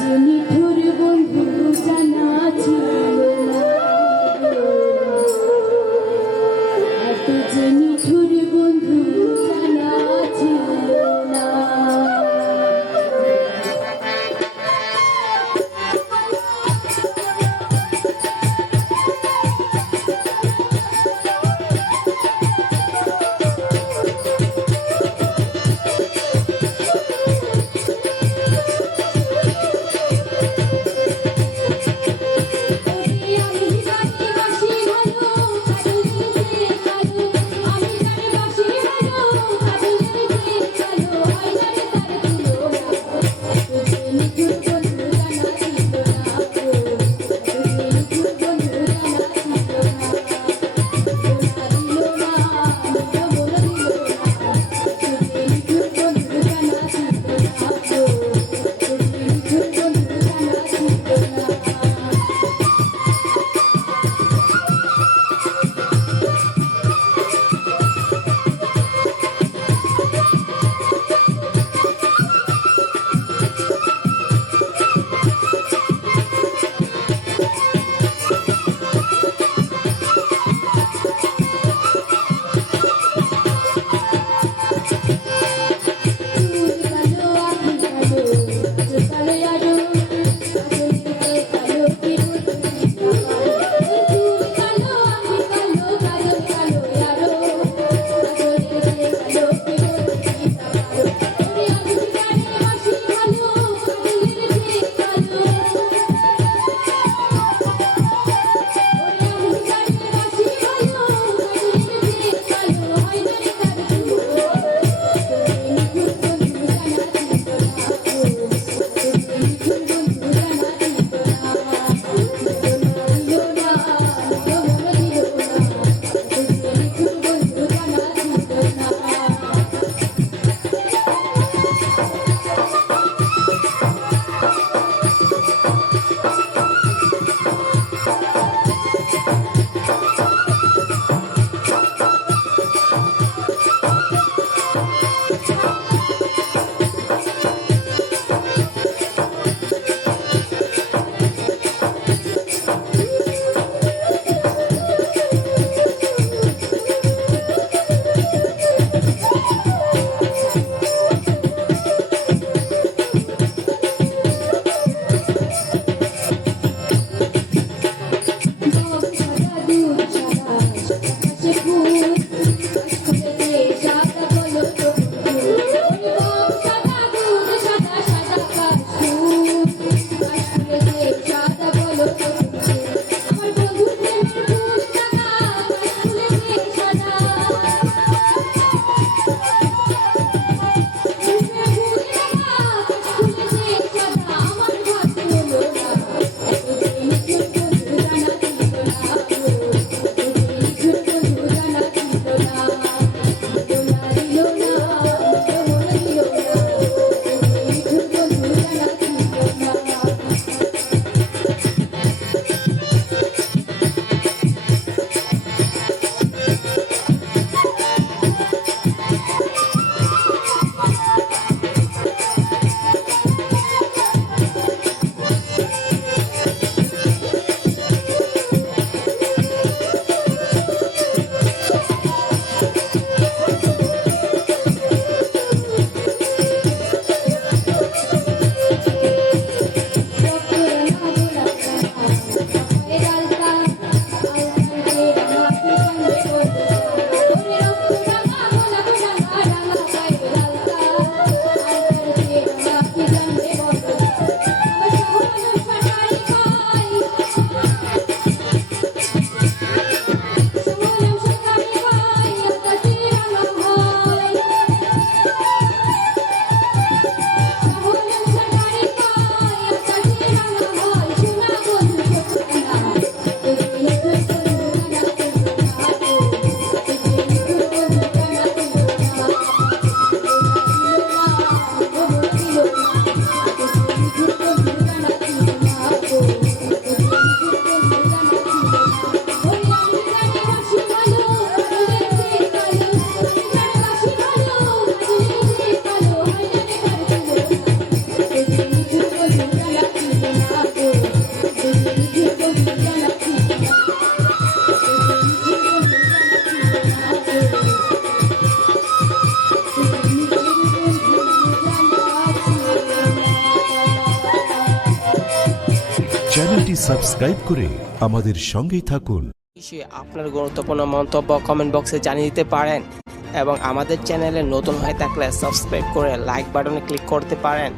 যে নিঠুর বন্ধু জানা ছিল। এত যে চ্যানেলটি সাবস্ক্রাইব করে আমাদের সঙ্গেই থাকুন। আপনার গুরুত্বপূর্ণ মন্তব্য কমেন্ট বক্সে জানিয়ে দিতে পারেন এবং আমাদের চ্যানেলে নতুন হয়ে থাকলে সাবস্ক্রাইব করে লাইক বাটনে ক্লিক করতে পারেন।